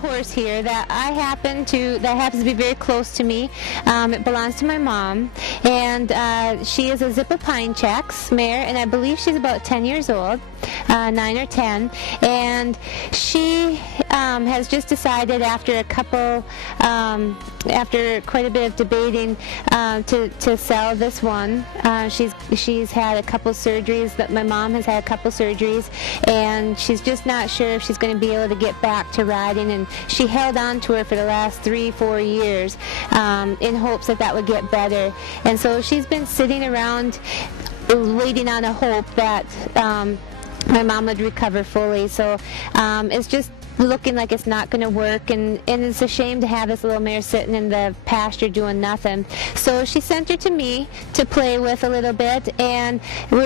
horse here that happens to be very close to me. It belongs to my mom, and she is a Zippo Chex mare, and I believe she's about 10 years old, 9 or 10, and she has just decided after quite a bit of debating to sell this one. She's had a couple surgeries. That my mom has had a couple surgeries, and she's just not sure if she's going to be able to get back to riding, and she held on to her for the last 3-4 years in hopes that would get better. And so she's been sitting around waiting on a hope that my mom would recover fully. So it's just looking like it's not going to work, and it's a shame to have this little mare sitting in the pasture doing nothing. So she sent her to me to play with a little bit, and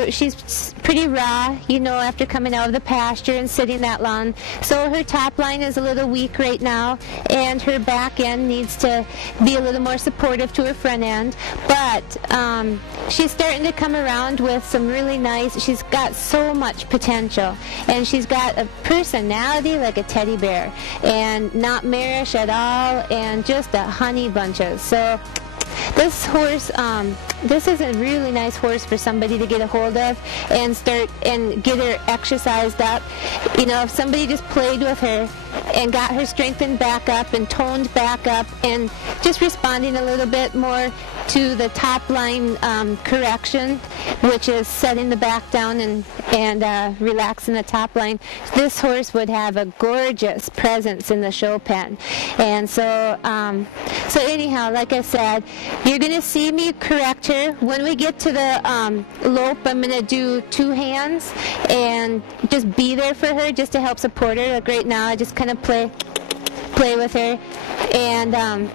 she's pretty raw, you know, after coming out of the pasture and sitting that long. So her top line is a little weak right now, and her back end needs to be a little more supportive to her front end. But she's starting to come around with some really nice, she's got so much potential, and she's got a personality like a teddy bear, and not marish at all, and just a honey bunches. So this horse, this is a really nice horse for somebody to get a hold of and start and get her exercised up. You know, if somebody just played with her and got her strengthened back up and toned back up and just responding a little bit more to the top line correction, which is setting the back down and relaxing the top line, this horse would have a gorgeous presence in the show pen. And so anyhow, like I said, you're going to see me correct her. When we get to the lope, I'm going to do 2 hands and just be there for her, just to help support her. Like right now, I just kind of play with her and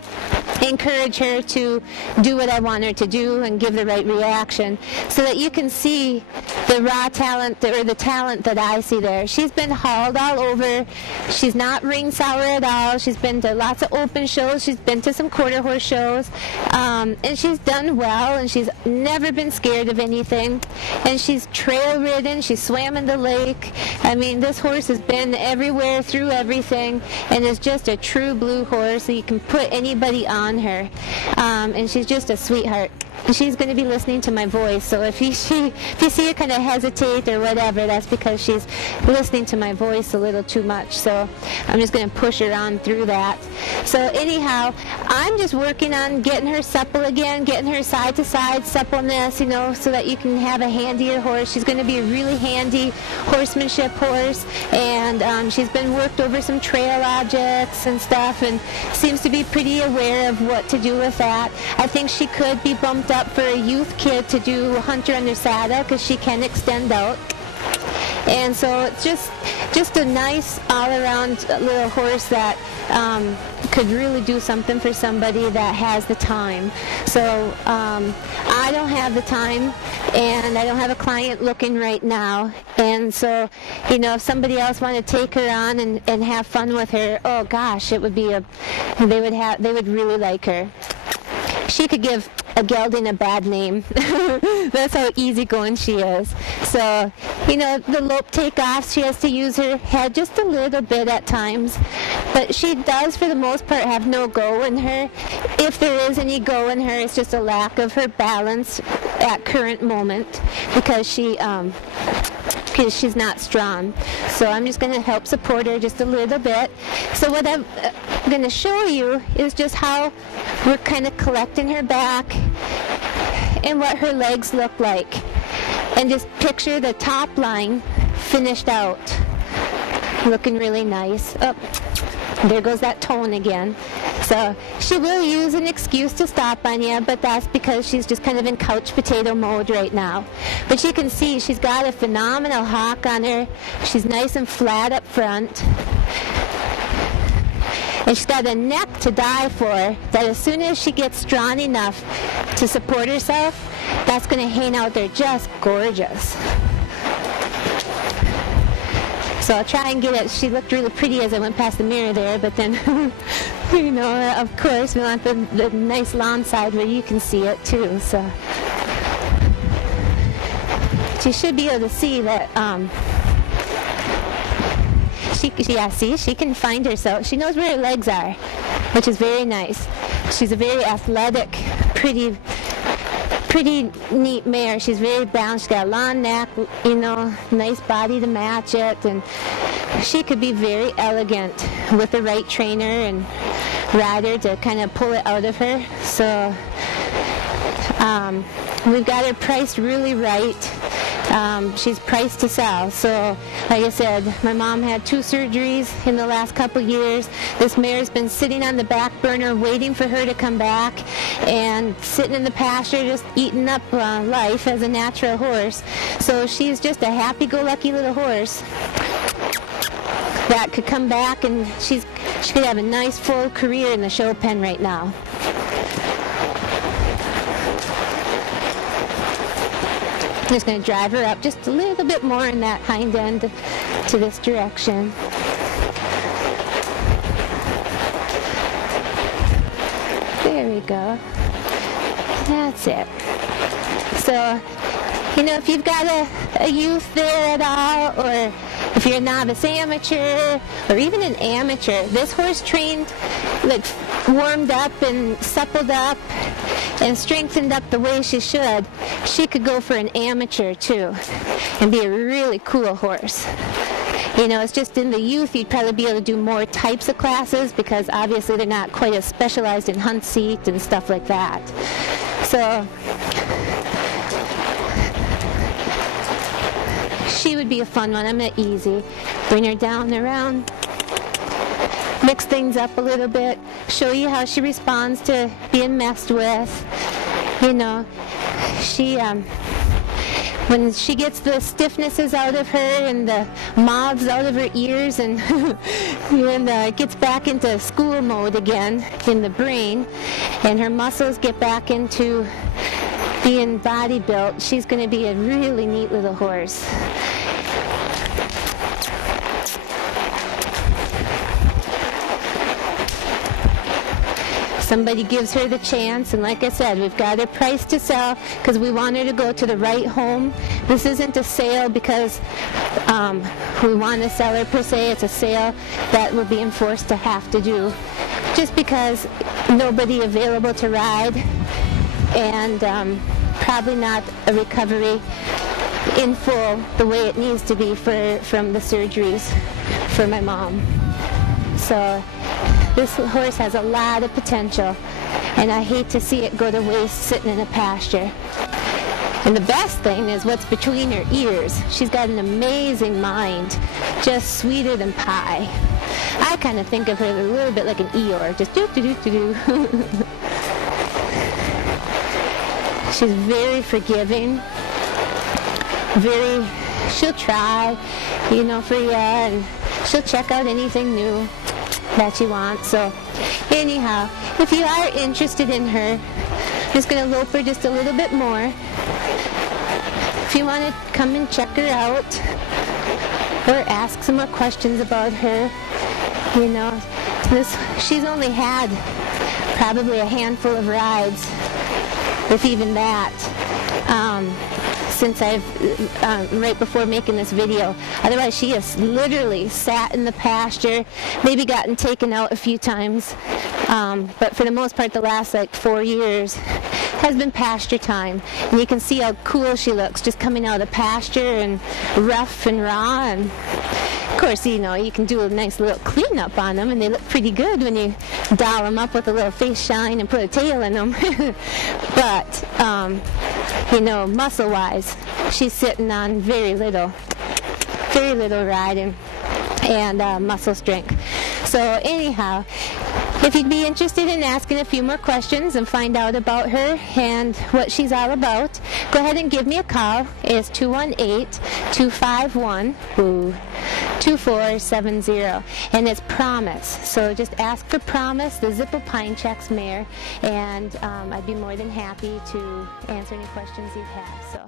encourage her to do what I want her to do and give the right reaction, so that you can see the raw talent, or the talent that I see there. She's been hauled all over. She's not ring sour at all. She's been to lots of open shows. She's been to some quarter horse shows, and she's done well, and she's never been scared of anything, and she's trail ridden. She swam in the lake. I mean, this horse has been everywhere through everything, and is just a true blue horse, so you can put anybody on her, and she's just a sweetheart. She's going to be listening to my voice, so if you see her kind of hesitate or whatever, that's because she's listening to my voice a little too much. So I'm just going to push her on through that. So anyhow, I'm just working on getting her supple again, getting her side to side suppleness, you know, so that you can have a handier horse. She's going to be a really handy horsemanship horse, and she's been worked over some trail objects and stuff, and seems to be pretty aware of what to do with that. I think she could be bumped up for a youth kid to do hunter under saddle, because she can extend out. And so it's just a nice all-around little horse that could really do something for somebody that has the time. So I don't have the time, and I don't have a client looking right now. And so, you know, if somebody else wanted to take her on and have fun with her, oh gosh, it would be they would really like her. She could give a gelding a bad name. That's how easygoing she is. So, you know, the lope takeoffs, she has to use her head just a little bit at times. But she does, for the most part, have no go in her. If there is any go in her, it's just a lack of her balance at current moment, because she's not strong. So I'm just going to help support her just a little bit. So what I'm going to show you is just how we're kind of collecting her back and what her legs look like. And just picture the top line finished out, looking really nice. Oh, there goes that tone again. So she will use an excuse to stop on you, but that's because she's just kind of in couch potato mode right now. But you can see she's got a phenomenal hock on her. She's nice and flat up front. And she's got a neck to die for, that as soon as she gets strong enough to support herself, that's going to hang out there just gorgeous. So I'll try and get it. She looked really pretty as I went past the mirror there, but then, you know, of course, we want the nice lawn side where you can see it too. So you should be able to see that Yeah, see, she can find herself. She knows where her legs are, which is very nice. She's a very athletic, pretty neat mare. She's very balanced. She's got a long neck, you know, nice body to match it, and she could be very elegant with the right trainer and rider to kind of pull it out of her. So we've got her priced really right. She's priced to sell. So like I said, my mom had 2 surgeries in the last couple years. This mare's been sitting on the back burner waiting for her to come back and sitting in the pasture just eating up life as a natural horse. So she's just a happy-go-lucky little horse that could come back, and she could have a nice full career in the show pen right now. I'm just going to drive her up just a little bit more in that hind end to this direction. There we go. That's it. So, you know, if you've got a youth there at all, or if you're a novice amateur, or even an amateur, this horse trained, like warmed up and suppled up and strengthened up the way she should, she could go for an amateur too and be a really cool horse. You know, it's just in the youth you'd probably be able to do more types of classes because obviously they're not quite as specialized in hunt seat and stuff like that. So she would be a fun one. I'm going to easy. Bring her down and around. Mix things up a little bit. Show you how she responds to being messed with. You know, she, when she gets the stiffnesses out of her and the mouths out of her ears and gets back into school mode again in the brain, and her muscles get back into being body built, she's going to be a really neat little horse. Somebody gives her the chance, and like I said, we've got her priced to sell because we want her to go to the right home. This isn't a sale because we want to sell her per se. It's a sale that we're being forced to have to do just because nobody available to ride, and probably not a recovery in full the way it needs to be from the surgeries for my mom. So this horse has a lot of potential, and I hate to see it go to waste sitting in a pasture. And the best thing is what's between her ears. She's got an amazing mind, just sweeter than pie. I kind of think of her a little bit like an Eeyore, just do-do-do-do-do. She's very forgiving, she'll try, you know, for you, and she'll check out anything new that you want. So anyhow, if you are interested in her, I'm just going to lope her just a little bit more. If you want to come and check her out or ask some more questions about her, you know, she's only had probably a handful of rides, if even that, since right before making this video. Otherwise, she has literally sat in the pasture, maybe gotten taken out a few times, but for the most part, the last like 4 years has been pasture time. And you can see how cool she looks just coming out of the pasture and rough and raw. And of course, you know, you can do a nice little cleanup on them, and they look pretty good when you doll them up with a little face shine and put a tail in them. But you know, muscle-wise, she's sitting on very little riding and muscle strength. So anyhow, if you'd be interested in asking a few more questions and find out about her and what she's all about, go ahead and give me a call. It's 218-251-2470, and it's Promise. So just ask for Promise, the Zippo Pine Chex mare, and I'd be more than happy to answer any questions you have. So